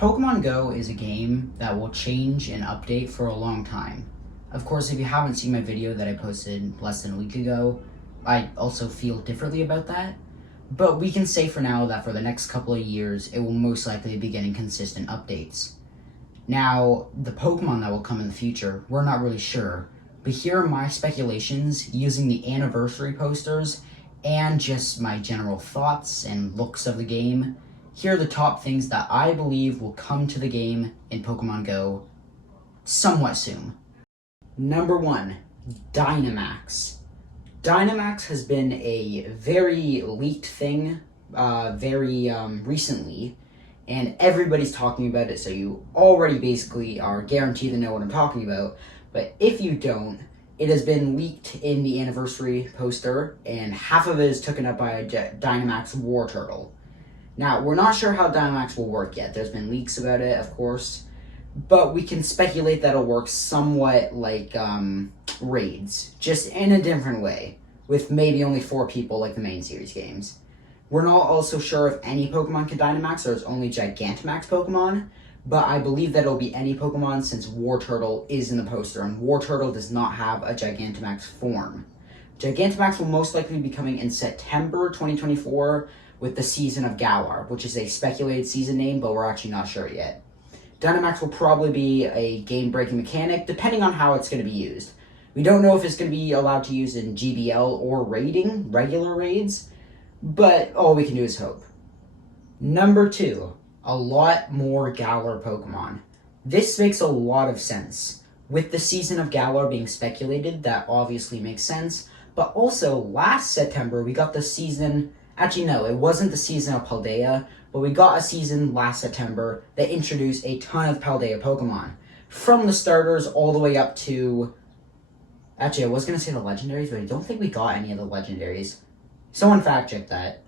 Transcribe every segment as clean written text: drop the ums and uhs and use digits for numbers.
Pokemon Go is a game that will change and update for a long time. Of course, if you haven't seen my video that I posted less than a week ago, I also feel differently about that. But we can say for now that for the next couple of years, it will most likely be getting consistent updates. Now, the Pokemon that will come in the future, we're not really sure. But here are my speculations using the anniversary posters and just my general thoughts and looks of the game. Here are the top things that I believe will come to the game in Pokemon Go somewhat soon. Number 1, Dynamax. Dynamax has been a very leaked thing very recently, and everybody's talking about it, so you already basically are guaranteed to know what I'm talking about. But if you don't, it has been leaked in the anniversary poster, and half of it is taken up by a Dynamax War Turtle. Now, we're not sure how Dynamax will work yet. There's been leaks about it, of course, but we can speculate that it'll work somewhat like raids, just in a different way, with maybe only 4 people like the main series games. We're not also sure if any Pokemon can Dynamax or it's only Gigantamax Pokemon, but I believe that it'll be any Pokemon since War Turtle is in the poster, and War Turtle does not have a Gigantamax form. Gigantamax will most likely be coming in September 2024 with the Season of Galar, which is a speculated season name, but we're actually not sure yet. Dynamax will probably be a game-breaking mechanic, depending on how it's going to be used. We don't know if it's going to be allowed to use in GBL or raiding, regular raids, but all we can do is hope. Number 2, a lot more Galar Pokemon. This makes a lot of sense. With the Season of Galar being speculated, that obviously makes sense, but also last September we got the season... Actually, no, it wasn't the Season of Paldea, but we got a season last September that introduced a ton of Paldea Pokemon. From the starters all the way up to... Actually, I was going to say the legendaries, but I don't think we got any of the legendaries. Someone fact-check that.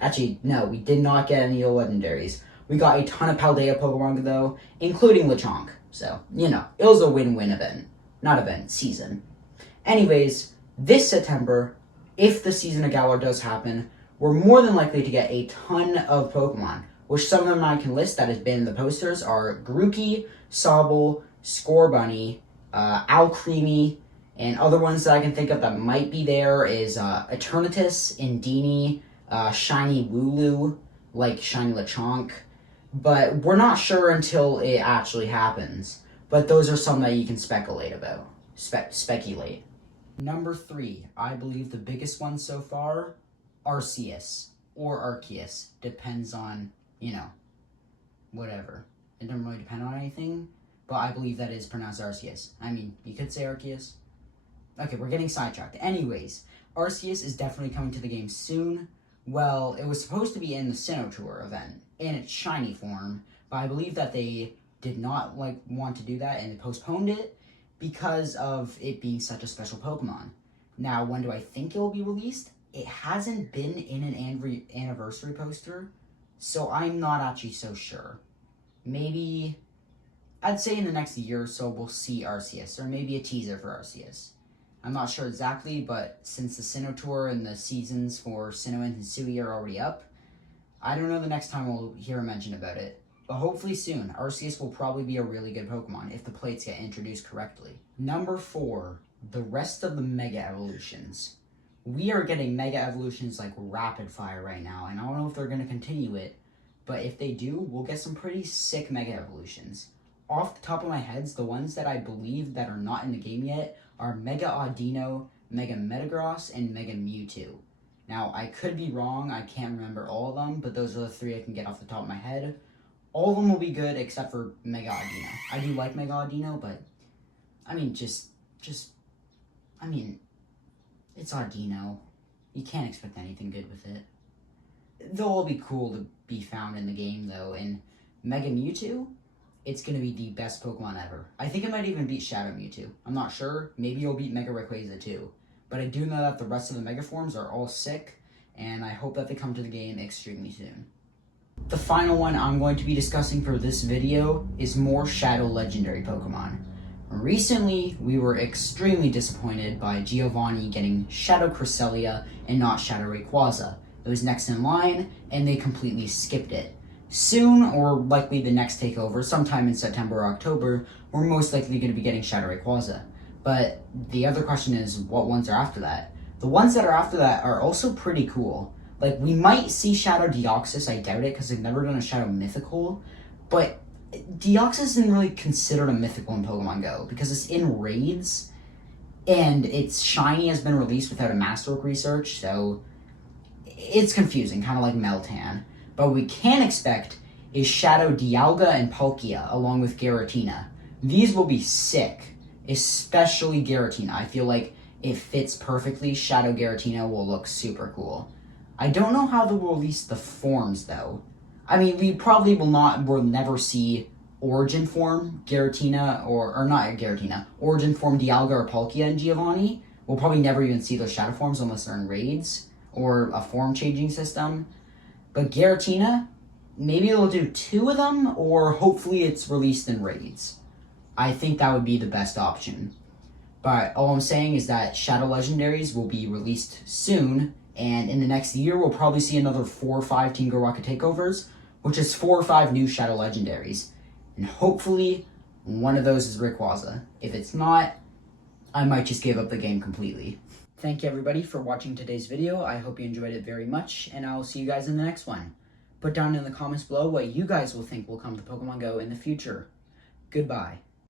Actually, no, we did not get any of the legendaries. We got a ton of Paldea Pokemon, though, including Lechonk. So, it was a win-win event. Not event, season. Anyways, this September, if the Season of Galar does happen, we're more than likely to get a ton of Pokemon, which some of them I can list that has been in the posters are Grookey, Sobble, Scorbunny, Alcremie, and other ones that I can think of that might be there is Eternatus, Indini, Shiny Wooloo, like Shiny Lechonk, but we're not sure until it actually happens. But those are some that you can speculate about. Speculate. Number 3, I believe the biggest one so far, Arceus, or Arceus, depends on, whatever. It doesn't really depend on anything, but I believe that is pronounced Arceus. I mean, you could say Arceus. Okay, we're getting sidetracked. Anyways, Arceus is definitely coming to the game soon. Well, it was supposed to be in the Sinnoh Tour event, in its shiny form, but I believe that they did not want to do that, and they postponed it because of it being such a special Pokemon. Now, when do I think it will be released? It hasn't been in an anniversary poster, so I'm not actually so sure. Maybe, I'd say in the next year or so we'll see Arceus, or maybe a teaser for Arceus. I'm not sure exactly, but since the Sinnoh Tour and the seasons for Sinnoh and Hisui are already up, I don't know the next time we'll hear a mention about it. But hopefully soon, Arceus will probably be a really good Pokemon if the plates get introduced correctly. Number 4, the rest of the Mega Evolutions. We are getting Mega Evolutions like rapid fire right now, and I don't know if they're going to continue it, but if they do, we'll get some pretty sick Mega Evolutions. Off the top of my head, the ones that I believe that are not in the game yet are Mega Audino, Mega Metagross, and Mega Mewtwo. Now, I could be wrong, I can't remember all of them, but those are the 3 I can get off the top of my head. All of them will be good except for Mega Audino. I do like Mega Audino, but, I mean, it's Audino. You can't expect anything good with it. They'll all be cool to be found in the game, though, and Mega Mewtwo, it's going to be the best Pokemon ever. I think it might even beat Shadow Mewtwo. I'm not sure. Maybe it'll beat Mega Rayquaza, too. But I do know that the rest of the Mega Forms are all sick, and I hope that they come to the game extremely soon. The final one I'm going to be discussing for this video is more Shadow Legendary Pokemon. Recently, we were extremely disappointed by Giovanni getting Shadow Cresselia and not Shadow Rayquaza. It was next in line, and they completely skipped it. soon, or likely the next takeover, sometime in September or October, we're most likely going to be getting Shadow Rayquaza. But the other question is, what ones are after that? The ones that are after that are also pretty cool. Like, we might see Shadow Deoxys, I doubt it, because they've never done a Shadow Mythical, but Deoxys isn't really considered a mythical in Pokemon Go, because it's in raids, and its shiny has been released without a Masterwork research, so it's confusing, kind of like Meltan. But what we can expect is Shadow Dialga and Palkia, along with Giratina. These will be sick, especially Giratina. I feel like it fits perfectly. Shadow Giratina will look super cool. I don't know how they'll release the forms, though. I mean, we probably will never see Origin Form Giratina, or not Giratina, Origin Form Dialga or Palkia and Giovanni. We'll probably never even see those Shadow Forms unless they're in raids, or a form-changing system. But Giratina, maybe they'll do 2 of them, or hopefully it's released in raids. I think that would be the best option. But all I'm saying is that Shadow Legendaries will be released soon, and in the next year we'll probably see another 4 or 5 Team Go Rocket takeovers, which is 4 or 5 new Shadow Legendaries. And hopefully one of those is Rayquaza. If it's not, I might just give up the game completely. Thank you everybody for watching today's video. I hope you enjoyed it very much, and I will see you guys in the next one. Put down in the comments below what you guys will think will come to Pokemon Go in the future. Goodbye.